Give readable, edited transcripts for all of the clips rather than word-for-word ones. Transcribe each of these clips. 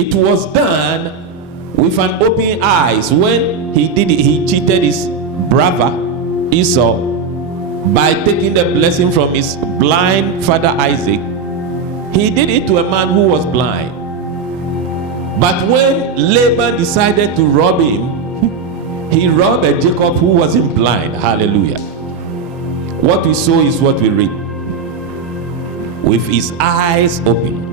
it was done with an open eyes. When he did it, he cheated his brother Esau by taking the blessing from his blind father Isaac. He did it to a man who was blind. But when Laban decided to rob him, he robbed a Jacob who wasn't blind. Hallelujah. What we sow is what we reap. With his eyes open,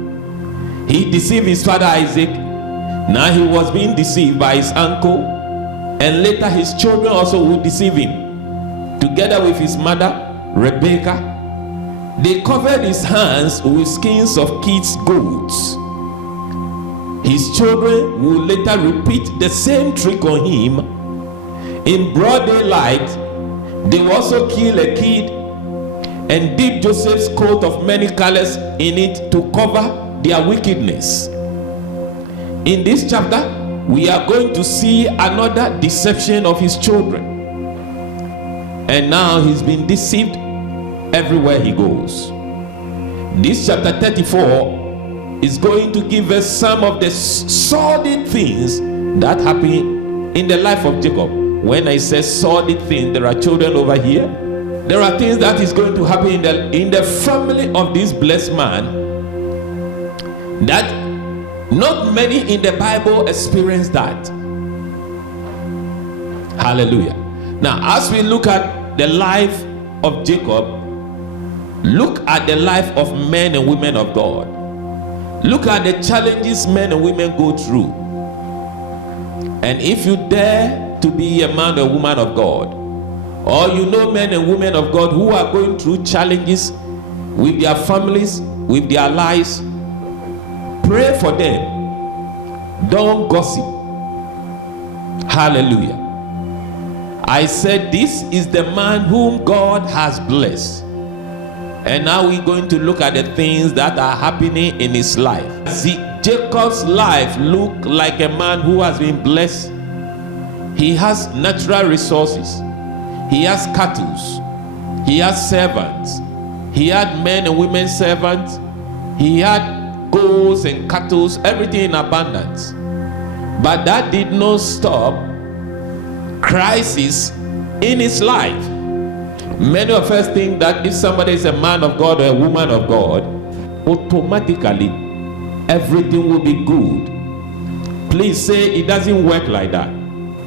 he deceived his father Isaac. Now he was being deceived by his uncle, and later his children also would deceive him. Together with his mother Rebekah, they covered his hands with skins of kids' goats. His children will later repeat the same trick on him. In broad daylight, they will also kill a kid and dip Joseph's coat of many colors in it to cover their wickedness. In this chapter, we are going to see another deception of his children. And now he's been deceived everywhere he goes. This chapter 34 is going to give us some of the sordid things that happen in the life of Jacob. When I say sordid things, there are children over here. There are things that is going to happen in the family of this blessed man that not many in the Bible experience that. Hallelujah. Now, as we look at the life of Jacob, look at the life of men and women of God. Look at the challenges men and women go through. And if you dare to be a man or woman of God, or you know men and women of God who are going through challenges with their families, with their lives, pray for them. Don't gossip. Hallelujah. I said this is the man whom God has blessed. And now we're going to look at the things that are happening in his life. See, Jacob's life looked like a man who has been blessed. He has natural resources. He has cattle. He has servants. He had men and women servants. He had goats and cattle, everything in abundance. But that did not stop crisis in his life. Many of us think that if somebody is a man of God or a woman of God, automatically everything will be good. Please say it doesn't work like that.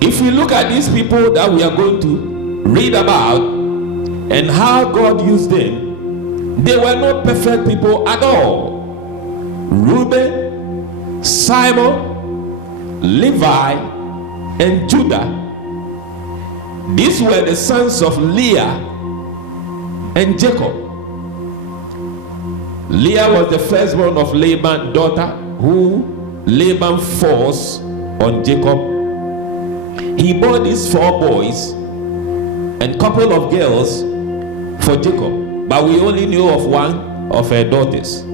If we look at these people that we are going to read about and how God used them, they were not perfect people at all. Reuben, Simon, Levi, and Judah, these were the sons of Leah and Jacob. Leah was the firstborn of Laban's daughter, who Laban forced on Jacob. He bore these 4 boys and couple of girls for Jacob, but we only knew of one of her daughters.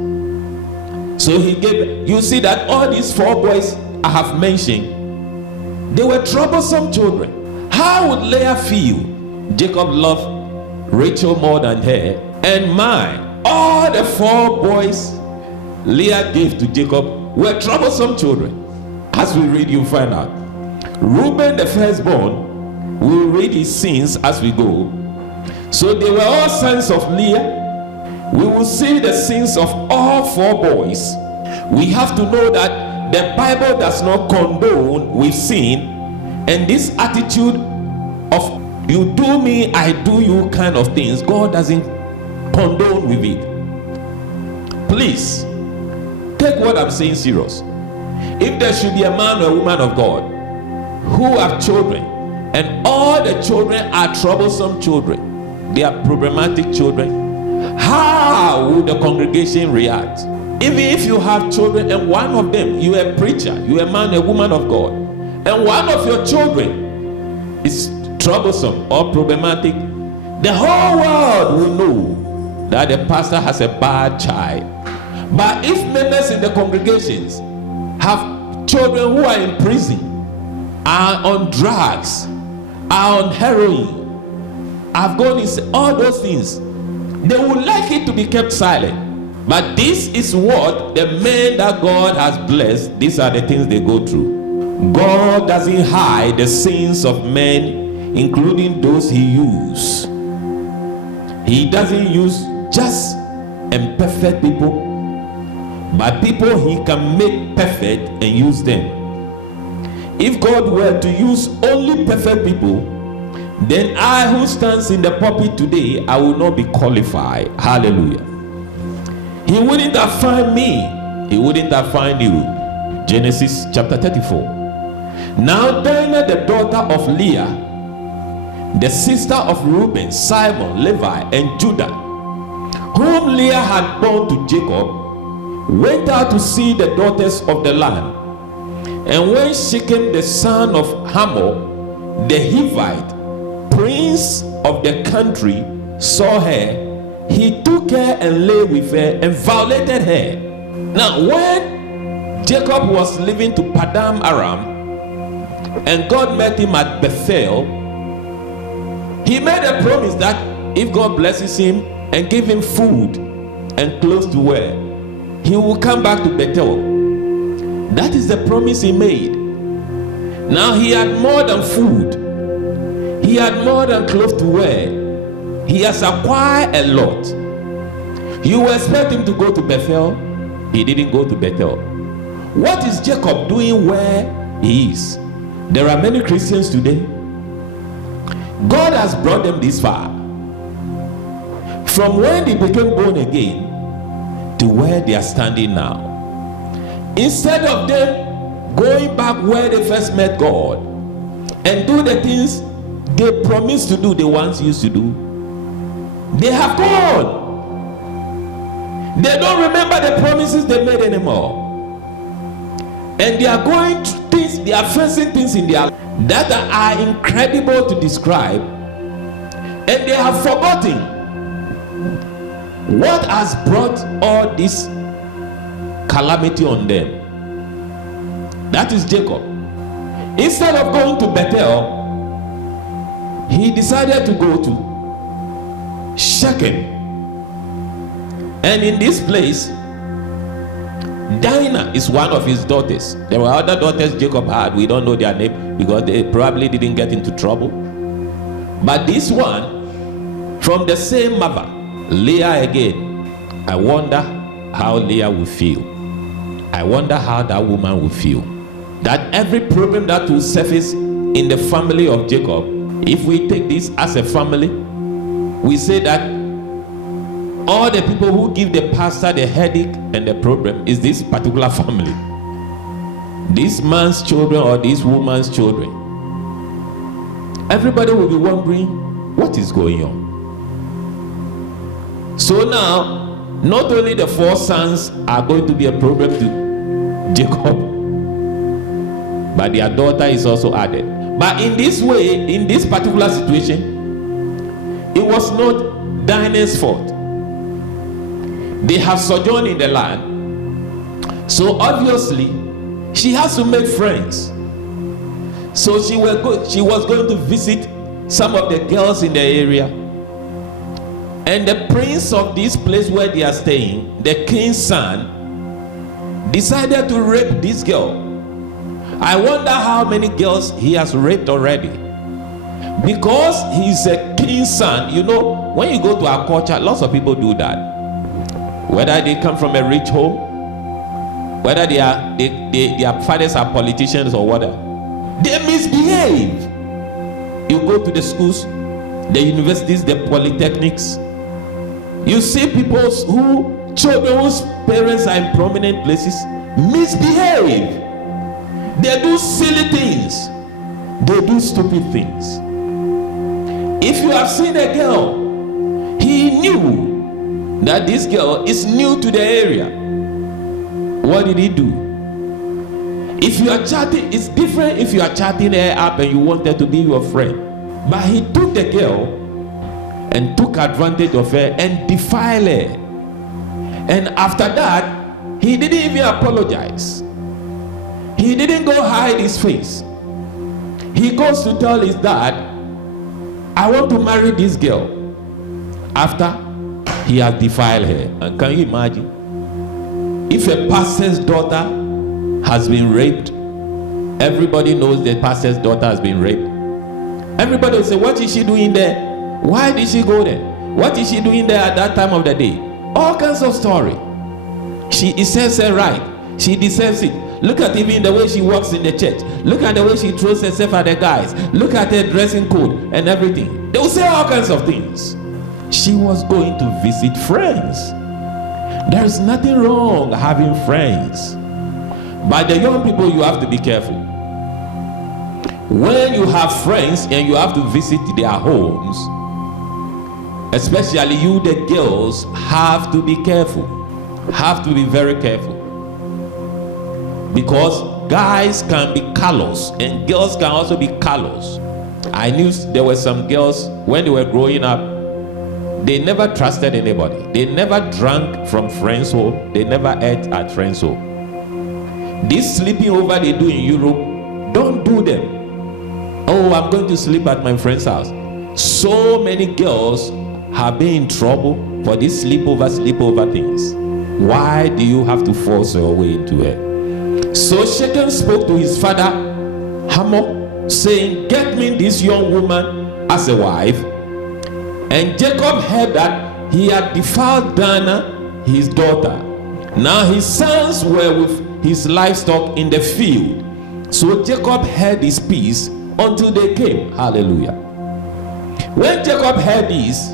So he gave, you see that all these 4 boys I have mentioned, they were troublesome children. How would Leah feel? Jacob loved Rachel more than her. And all the 4 boys Leah gave to Jacob were troublesome children. As we read, you find out. Reuben, the firstborn, we'll read his sins as we go. So they were all sons of Leah. We will see the sins of all 4 boys. We have to know that the Bible does not condone with sin, and this attitude of you do me, I do you kind of things, God doesn't condone with it. Please take what I'm saying serious. If there should be a man or a woman of God who have children and all the children are troublesome children, they are problematic children, how would the congregation react? Even if you have children and one of them, you are a preacher, you are a man, a woman of God, and one of your children is troublesome or problematic, the whole world will know that the pastor has a bad child. But if members in the congregations have children who are in prison, are on drugs, are on heroin, have gone in all those things, they would like it to be kept silent. But this is what the men that God has blessed, these are the things they go through. God doesn't hide the sins of men, including those he uses. He doesn't use just imperfect people, but people he can make perfect and use them. If God were to use only perfect people, then I who stands in the pulpit today, I will not be qualified. Hallelujah. He wouldn't have found me. He wouldn't have found you. Genesis chapter 34. Now Dinah, the daughter of Leah, the sister of Reuben, Simon, Levi, and Judah, whom Leah had born to Jacob, went out to see the daughters of the land. And when Shechem, the son of Hamor, the Hivite, prince of the country, saw her, he took her and lay with her and violated her. Now when Jacob was living to Padam Aram, and God met him at Bethel, he made a promise that if God blesses him and give him food and clothes to wear, he will come back to Bethel. That is the promise he made. Now he had more than food. He had more than clothes to wear. He has acquired a lot. You expect him to go to Bethel? He didn't go to Bethel. What is Jacob doing where he is? There are many Christians today. God has brought them this far. From when they became born again to where they are standing now. Instead of them going back where they first met God and do the things they promised to do, they once used to do, they have gone. They don't remember the promises they made anymore. And they are going through things, they are facing things in their life that are incredible to describe. And they have forgotten what has brought all this calamity on them. That is Jacob. Instead of going to Bethel, he decided to go to Shechem. And in this place, Dinah is one of his daughters. There were other daughters Jacob had. We don't know their name because they probably didn't get into trouble. But this one, from the same mother, Leah again. I wonder how Leah will feel. I wonder how that woman will feel. That every problem that will surface in the family of Jacob, if we take this as a family, we say that all the people who give the pastor the headache and the problem is this particular family. This man's children or this woman's children. Everybody will be wondering what is going on. So now, not only the 4 sons are going to be a problem to Jacob, but their daughter is also added. But in this way, in this particular situation, it was not Dinah's fault. They have sojourned in the land, so obviously she has to make friends. So she was going to visit some of the girls in the area, and the prince of this place where they are staying, the king's son, decided to rape this girl. I wonder how many girls he has raped already. Because he's a king's son. You know, when you go to our culture, lots of people do that. Whether they come from a rich home, whether their fathers are politicians or whatever, they misbehave. You go to the schools, the universities, the polytechnics, you see children whose parents are in prominent places misbehave. They do silly things. They do stupid things. If you have seen a girl, he knew that this girl is new to the area. What did he do? If you are chatting, it's different if you are chatting her up and you want her to be your friend. But he took the girl and took advantage of her and defiled her. And after that, he didn't even apologize. He didn't go hide his face. He goes to tell his dad, I want to marry this girl, after he has defiled her. And can you imagine? If a pastor's daughter has been raped, everybody knows the pastor's daughter has been raped. Everybody will say, what is she doing there? Why did she go there? What is she doing there at that time of the day? All kinds of story. She says her right. She deserves it. Look at even the way she walks in the church. Look at the way she throws herself at the guys. Look at her dressing code and everything. They will say all kinds of things. She was going to visit friends. There is nothing wrong having friends. But the young people, you have to be careful. When you have friends and you have to visit their homes, especially you, the girls, have to be careful. Have to be very careful. Because guys can be callous and girls can also be callous. I knew there were some girls when they were growing up, they never trusted anybody. They never drank from friends' home. They never ate at friends' home. This sleeping over they do in Europe, don't do them. Oh, I'm going to sleep at my friend's house. So many girls have been in trouble for these sleepover things. Why do you have to force your way into it? So Shechem spoke to his father Hamor, saying, get me this young woman as a wife. And Jacob heard that he had defiled Dinah, his daughter. Now his sons were with his livestock in the field. So Jacob held his peace until they came. Hallelujah. When Jacob heard this,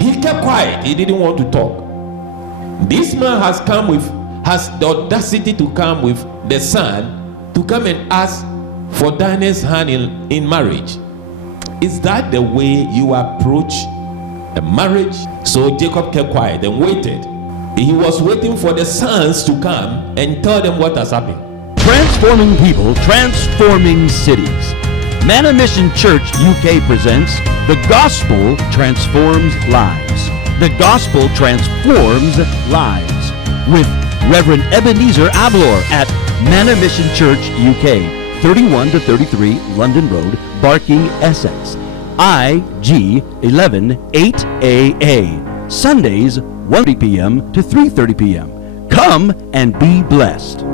he kept quiet. He didn't want to talk. This man has the audacity to come with the son to come and ask for Dinah's hand in marriage. Is that the way you approach a marriage? So Jacob kept quiet and waited. He was waiting for the sons to come and tell them what has happened. Transforming people, transforming cities. Manna Mission Church UK presents The Gospel Transforms Lives. The Gospel Transforms Lives with Reverend Ebenezer Ablor at Manna Mission Church UK, 31 to 33 London Road, Barking, Essex. IG 118AA. Sundays 1:30 p.m. to 3:30 p.m. Come and be blessed.